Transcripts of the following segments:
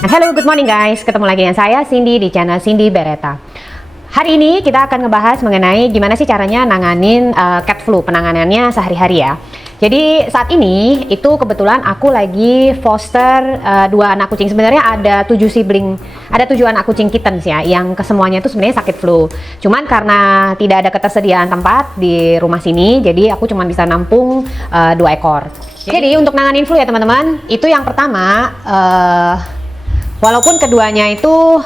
Hello, good morning guys. Ketemu lagi dengan saya Cindy di channel Cindy Beretta. Hari ini kita akan ngebahas mengenai gimana sih caranya nanganin cat flu, penanganannya sehari-hari ya. Jadi saat ini itu kebetulan aku lagi foster 2 anak kucing. Sebenarnya ada 7 sibling, ada 7 anak kucing kittens ya, yang kesemuanya itu sebenarnya sakit flu. Cuman karena tidak ada ketersediaan tempat di rumah sini, jadi aku cuma bisa nampung 2 ekor. Jadi untuk nanganin flu ya teman-teman, itu yang pertama walaupun keduanya itu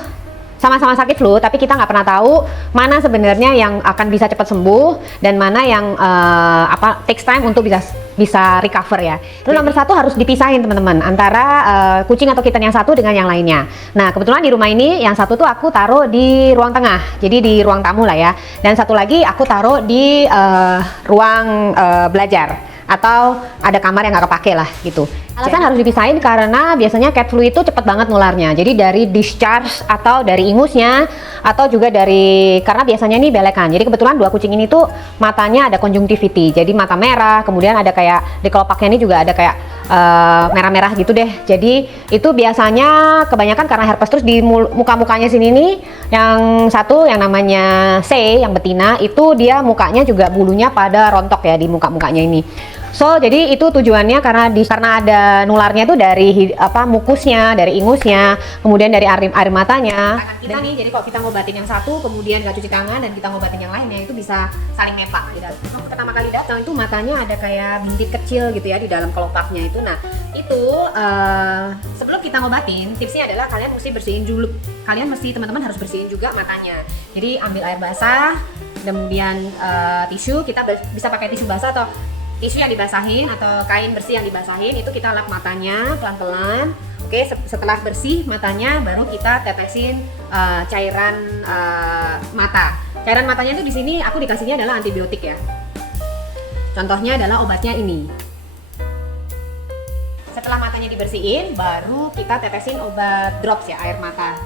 sama-sama sakit flu, tapi kita nggak pernah tahu mana sebenarnya yang akan bisa cepat sembuh dan mana yang takes time untuk bisa recover ya. Terus nomor 1 harus dipisahin teman-teman antara kucing atau kitten yang satu dengan yang lainnya. Nah kebetulan di rumah ini yang satu tuh aku taruh di ruang tengah, jadi di ruang tamu lah ya. Dan satu lagi aku taruh di ruang belajar, atau ada kamar yang nggak kepake lah gitu. Alasan harus dipisahin karena biasanya cat flu itu cepet banget nularnya. Jadi dari discharge atau dari ingusnya, atau juga dari, karena biasanya ini belekan. Jadi kebetulan 2 kucing ini tuh matanya ada conjunctivity, jadi mata merah, kemudian ada kayak di kelopaknya ini juga ada kayak merah-merah gitu deh. Jadi itu biasanya kebanyakan karena herpes. Terus di muka-mukanya sini nih, yang satu yang namanya C, yang betina, itu dia mukanya juga bulunya pada rontok ya di muka-mukanya ini. So jadi itu tujuannya karena ada nularnya tuh dari mukusnya, dari ingusnya, kemudian dari air matanya. Kita nih, jadi kalau kita ngobatin yang satu, kemudian nggak cuci tangan dan kita ngobatin yang lainnya, itu bisa saling nepak. Gitu. Waktu pertama kali datang itu matanya ada kayak bintik kecil gitu ya di dalam kelopaknya itu. Nah itu sebelum kita ngobatin, tipsnya adalah kalian mesti bersihin dulu. Teman-teman harus bersihin juga matanya. Jadi ambil air basah, kemudian tisu. Kita bisa pakai tisu basah atau tisu yang dibasahin atau kain bersih yang dibasahin, itu kita lap matanya pelan-pelan. Oke, setelah bersih matanya baru kita tetesin cairan mata. Cairan matanya itu di sini aku dikasihnya adalah antibiotik ya. Contohnya adalah obatnya ini. Setelah matanya dibersihin, baru kita tetesin obat drops ya, air mata.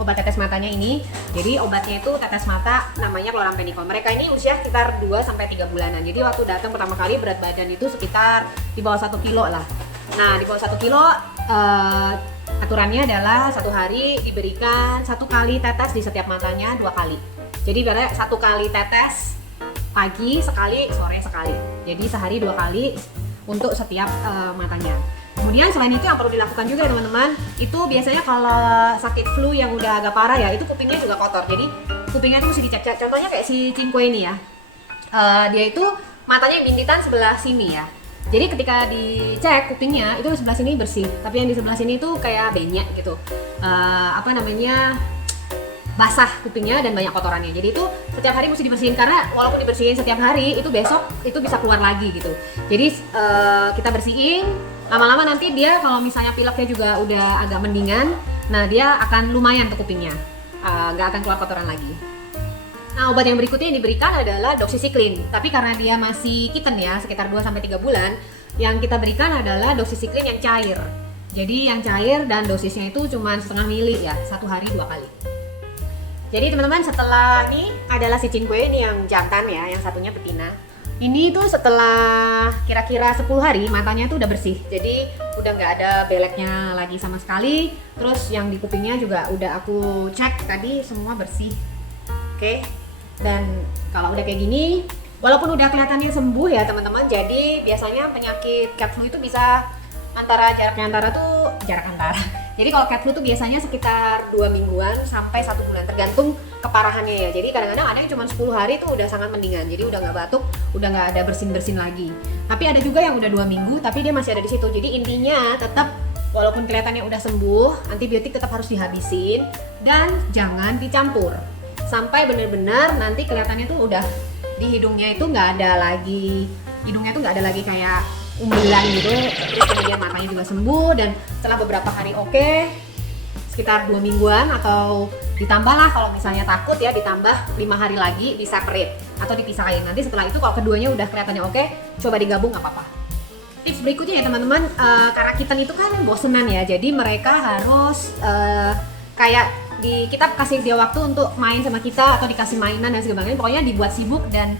Obat tetes matanya ini, jadi obatnya itu tetes mata namanya chloramphenicol. Mereka ini usia sekitar 2-3 bulanan. Jadi waktu datang pertama kali berat badan itu sekitar di bawah 1 kilo lah. Nah di bawah 1 kilo aturannya adalah 1 hari diberikan 1 kali tetes di setiap matanya 2 kali. Jadi berarti 1 kali tetes pagi sekali, sore sekali. Jadi sehari 2 kali untuk setiap matanya. Kemudian selain itu yang perlu dilakukan juga ya teman-teman, itu biasanya kalau sakit flu yang udah agak parah ya, itu kupingnya juga kotor. Jadi kupingnya itu mesti dicek. Contohnya kayak si Cingkue ini ya, dia itu matanya bintitan sebelah sini ya. Jadi ketika dicek kupingnya itu sebelah sini bersih, tapi yang di sebelah sini itu kayak benyek gitu, basah kupingnya dan banyak kotorannya. Jadi itu setiap hari mesti dibersihin, karena walaupun dibersihin setiap hari itu besok itu bisa keluar lagi gitu. Jadi kita bersihin, lama-lama nanti dia kalau misalnya pileknya juga udah agak mendingan, nah dia akan lumayan tuh kupingnya, nggak akan keluar kotoran lagi. Nah obat yang berikutnya yang diberikan adalah doxycycline, tapi karena dia masih kitten ya, sekitar 2-3 bulan, yang kita berikan adalah doxycycline yang cair. Jadi yang cair dan dosisnya itu cuma 0,5 mili ya, 1 hari 2 kali. Jadi teman-teman, setelah ini adalah si Cingkue ini yang jantan ya, yang satunya betina. Ini tuh setelah kira-kira 10 hari matanya tuh udah bersih. Jadi udah nggak ada beleknya lagi sama sekali. Terus yang di kupingnya juga udah aku cek tadi semua bersih. Oke. Dan kalau udah kayak gini, walaupun udah kelihatannya sembuh ya teman-teman. Jadi biasanya penyakit cat flu itu bisa jarak antara. Jadi kalau cat flu tuh biasanya sekitar 2 mingguan sampai 1 bulan, tergantung keparahannya ya. Jadi kadang-kadang ada yang cuma 10 hari tuh udah sangat mendingan, jadi udah nggak batuk, udah nggak ada bersin-bersin lagi. Tapi ada juga yang udah 2 minggu tapi dia masih ada di situ. Jadi intinya tetap, walaupun kelihatannya udah sembuh, antibiotik tetap harus dihabisin dan jangan dicampur sampai benar-benar nanti kelihatannya tuh udah di hidungnya itu nggak ada lagi kayak umbilan gitu. Terus kemudian matanya juga sembuh, dan setelah beberapa hari sekitar 2 mingguan, atau ditambah lah kalau misalnya takut ya, ditambah 5 hari lagi di separate atau dipisahin. Nanti setelah itu kalau keduanya udah kelihatannya oke, coba digabung nggak apa-apa. Tips berikutnya ya teman-teman, karena kitten itu kan bosenan ya, jadi mereka harus kita kasih dia waktu untuk main sama kita, atau dikasih mainan dan sebagainya. Pokoknya dibuat sibuk dan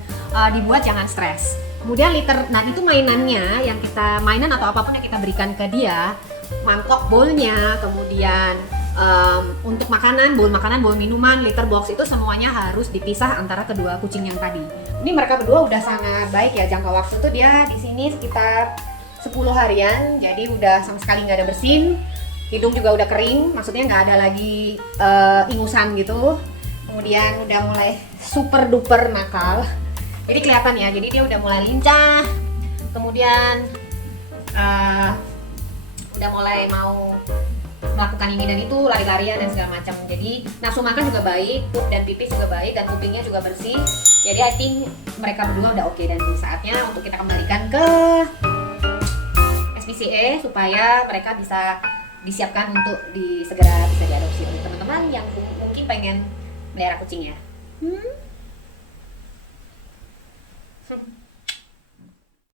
dibuat jangan stres. Kemudian nah itu mainannya yang mainan atau apapun yang kita berikan ke dia, mangkok bowlnya, kemudian untuk makanan, bowl minuman, litter box itu semuanya harus dipisah antara kedua kucing yang tadi. Ini mereka berdua udah sangat baik ya, jangka waktu tuh dia di sini sekitar 10 harian, jadi udah sama sekali nggak ada bersin, hidung juga udah kering, maksudnya nggak ada lagi ingusan gitu. Kemudian udah mulai super duper nakal, jadi kelihatan ya, jadi dia udah mulai lincah, kemudian udah mulai mau melakukan ini dan itu, lari-larian dan segala macam. Jadi nafsu makan juga baik, pup dan pipis juga baik, dan kupingnya juga bersih. Jadi I think mereka berdua udah oke, dan saatnya untuk kita kembalikan ke SPCA supaya mereka bisa disiapkan untuk segera bisa diadopsi oleh teman-teman yang mungkin pengen melihara kucing ya.